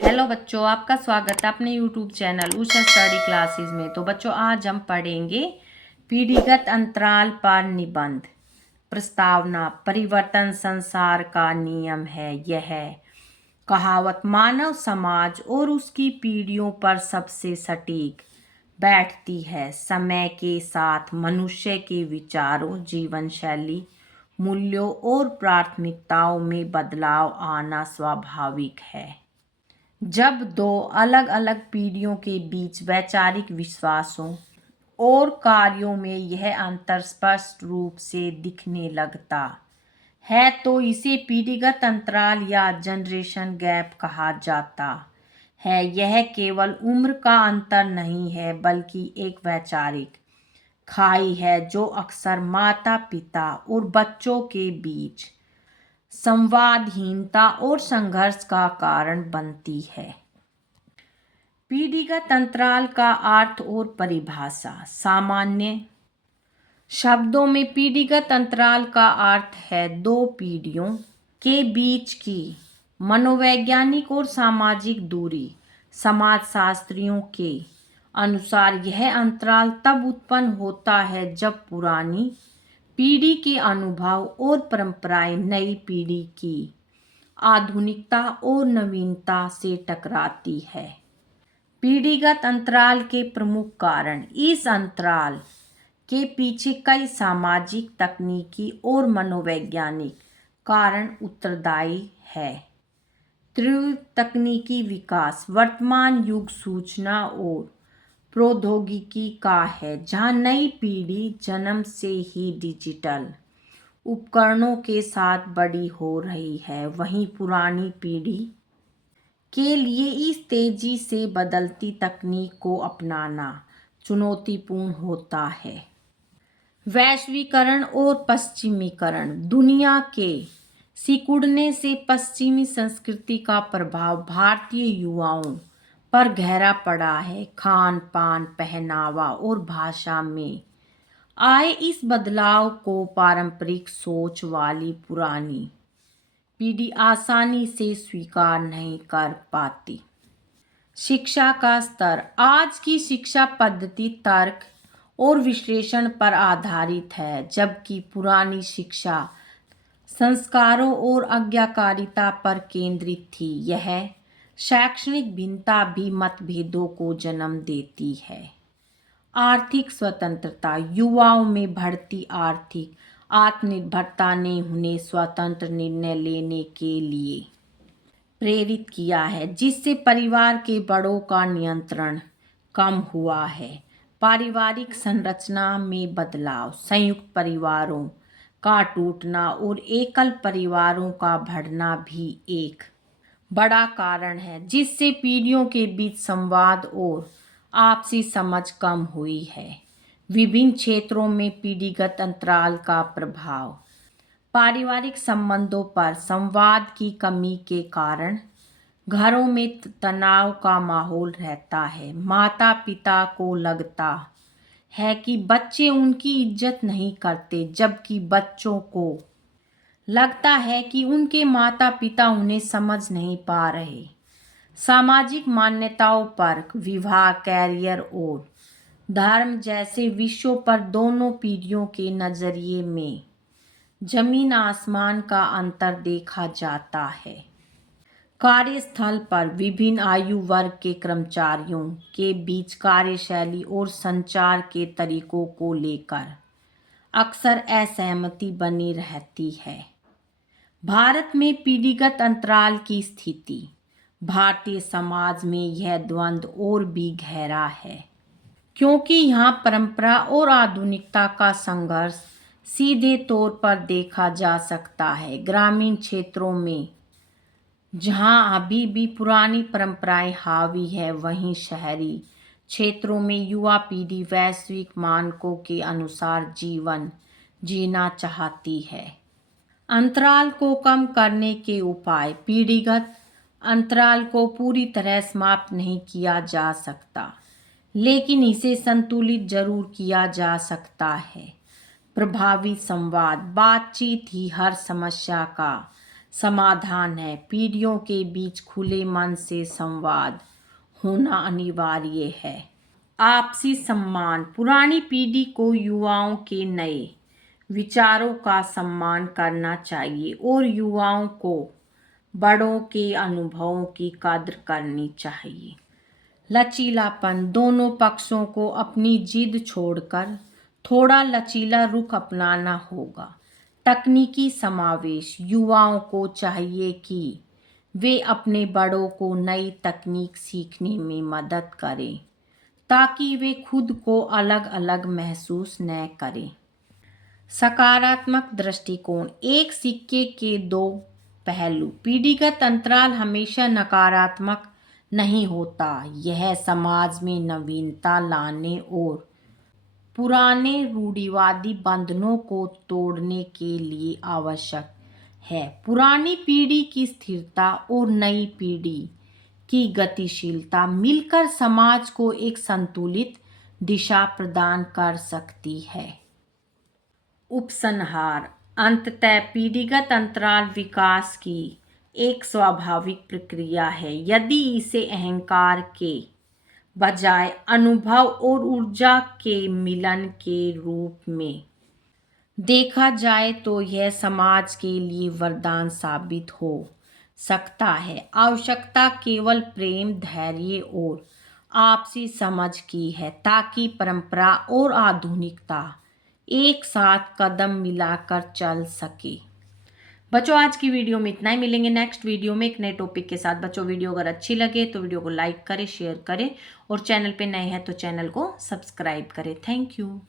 Hello बच्चों, आपका स्वागत है अपने YouTube channel Usha study classes में। तो बच्चों, आज हम पढ़ेंगे पीढ़ीगत अंतराल पर निबंध। प्रस्तावना: परिवर्तन संसार का नियम है। यह कहावत मानव समाज और उसकी पीढ़ियों पर सबसे सटीक बैठती है। समय के साथ मनुष्य के विचारों, जीवन शैली, मूल्यों और प्राथमिकताओं में बदलाव आना स्वाभाविक है। जब दो अलग अलग पीढ़ियों के बीच वैचारिक विश्वासों और कार्यों में यह अंतर स्पष्ट रूप से दिखने लगता है तो इसे पीढ़ीगत अंतराल या जनरेशन गैप कहा जाता है। यह केवल उम्र का अंतर नहीं है, बल्कि एक वैचारिक खाई है जो अक्सर माता पिता और बच्चों के बीच संवादहीनता और संघर्ष का कारण बनती है। पीढ़ीगत अंतराल का अर्थ और परिभाषा: सामान्य शब्दों में पीढ़ीगत अंतराल का अर्थ है दो पीढ़ियों के बीच की मनोवैज्ञानिक और सामाजिक दूरी। समाजशास्त्रियों के अनुसार यह अंतराल तब उत्पन्न होता है जब पुरानी पीढ़ी के अनुभव और परंपराएं नई पीढ़ी की आधुनिकता और नवीनता से टकराती है। पीढ़ीगत अंतराल के प्रमुख कारण: इस अंतराल के पीछे कई सामाजिक, तकनीकी और मनोवैज्ञानिक कारण उत्तरदायी है। तीव्र तकनीकी विकास: वर्तमान युग सूचना और प्रौद्योगिकी का है, जहां नई पीढ़ी जन्म से ही डिजिटल उपकरणों के साथ बड़ी हो रही है। वहीं पुरानी पीढ़ी के लिए इस तेजी से बदलती तकनीक को अपनाना चुनौतीपूर्ण होता है। वैश्वीकरण और पश्चिमीकरण: दुनिया के सिकुड़ने से पश्चिमी संस्कृति का प्रभाव भारतीय युवाओं पर गहरा पड़ा है। खान पान, पहनावा और भाषा में आए इस बदलाव को पारंपरिक सोच वाली पुरानी पीढ़ी आसानी से स्वीकार नहीं कर पाती। शिक्षा का स्तर: आज की शिक्षा पद्धति तर्क और विश्लेषण पर आधारित है, जबकि पुरानी शिक्षा संस्कारों और आज्ञाकारिता पर केंद्रित थी। यह शैक्षणिक भिन्नता भी मतभेदों को जन्म देती है। आर्थिक स्वतंत्रता: युवाओं में बढ़ती आर्थिक आत्मनिर्भरता ने उन्हें स्वतंत्र निर्णय लेने के लिए प्रेरित किया है, जिससे परिवार के बड़ों का नियंत्रण कम हुआ है। पारिवारिक संरचना में बदलाव: संयुक्त परिवारों का टूटना और एकल परिवारों का बढ़ना भी एक बड़ा कारण है, जिससे पीढ़ियों के बीच संवाद और आपसी समझ कम हुई है। विभिन्न क्षेत्रों में पीढ़ीगत अंतराल का प्रभाव: पारिवारिक संबंधों पर संवाद की कमी के कारण घरों में तनाव का माहौल रहता है। माता पिता को लगता है कि बच्चे उनकी इज्जत नहीं करते, जबकि बच्चों को लगता है कि उनके माता पिता उन्हें समझ नहीं पा रहे। सामाजिक मान्यताओं पर विवाह, कैरियर और धर्म जैसे विषयों पर दोनों पीढ़ियों के नजरिए में जमीन आसमान का अंतर देखा जाता है। कार्यस्थल पर विभिन्न आयु वर्ग के कर्मचारियों के बीच कार्यशैली और संचार के तरीकों को लेकर अक्सर असहमति बनी रहती है। भारत में पीढ़ीगत अंतराल की स्थिति: भारतीय समाज में यह द्वंद्व और भी गहरा है, क्योंकि यहाँ परंपरा और आधुनिकता का संघर्ष सीधे तौर पर देखा जा सकता है। ग्रामीण क्षेत्रों में जहाँ अभी भी पुरानी परंपराएं हावी है, वहीं शहरी क्षेत्रों में युवा पीढ़ी वैश्विक मानकों के अनुसार जीवन जीना चाहती है। अंतराल को कम करने के उपाय: पीढ़ीगत अंतराल को पूरी तरह समाप्त नहीं किया जा सकता, लेकिन इसे संतुलित जरूर किया जा सकता है। प्रभावी संवाद: बातचीत ही हर समस्या का समाधान है। पीढ़ियों के बीच खुले मन से संवाद होना अनिवार्य है। आपसी सम्मान, पुरानी पीढ़ी को युवाओं के नए विचारों का सम्मान करना चाहिए और युवाओं को बड़ों के अनुभवों की कद्र करनी चाहिए। लचीलापन, दोनों पक्षों को अपनी जिद छोड़कर थोड़ा लचीला रुख अपनाना होगा। तकनीकी समावेश, युवाओं को चाहिए कि वे अपने बड़ों को नई तकनीक सीखने में मदद करें ताकि वे खुद को अलग अलग महसूस न करें। सकारात्मक दृष्टिकोण, एक सिक्के के दो पहलू। पीढ़ीगत अंतराल हमेशा नकारात्मक नहीं होता। यह समाज में नवीनता लाने और पुराने रूढ़िवादी बंधनों को तोड़ने के लिए आवश्यक है। पुरानी पीढ़ी की स्थिरता और नई पीढ़ी की गतिशीलता मिलकर समाज को एक संतुलित दिशा प्रदान कर सकती है। उपसंहार, अंततः पीढ़ीगत अंतराल विकास की एक स्वाभाविक प्रक्रिया है। यदि इसे अहंकार के बजाय अनुभव और ऊर्जा के मिलन के रूप में देखा जाए तो यह समाज के लिए वरदान साबित हो सकता है। आवश्यकता केवल प्रेम, धैर्य और आपसी समझ की है ताकि परंपरा और आधुनिकता एक साथ कदम मिलाकर चल सके। बच्चों, आज की वीडियो में इतना ही। मिलेंगे नेक्स्ट वीडियो में एक नए टॉपिक के साथ। बच्चों, वीडियो अगर अच्छी लगे तो वीडियो को लाइक करें, शेयर करें और चैनल पे नए हैं तो चैनल को सब्सक्राइब करें। Thank you.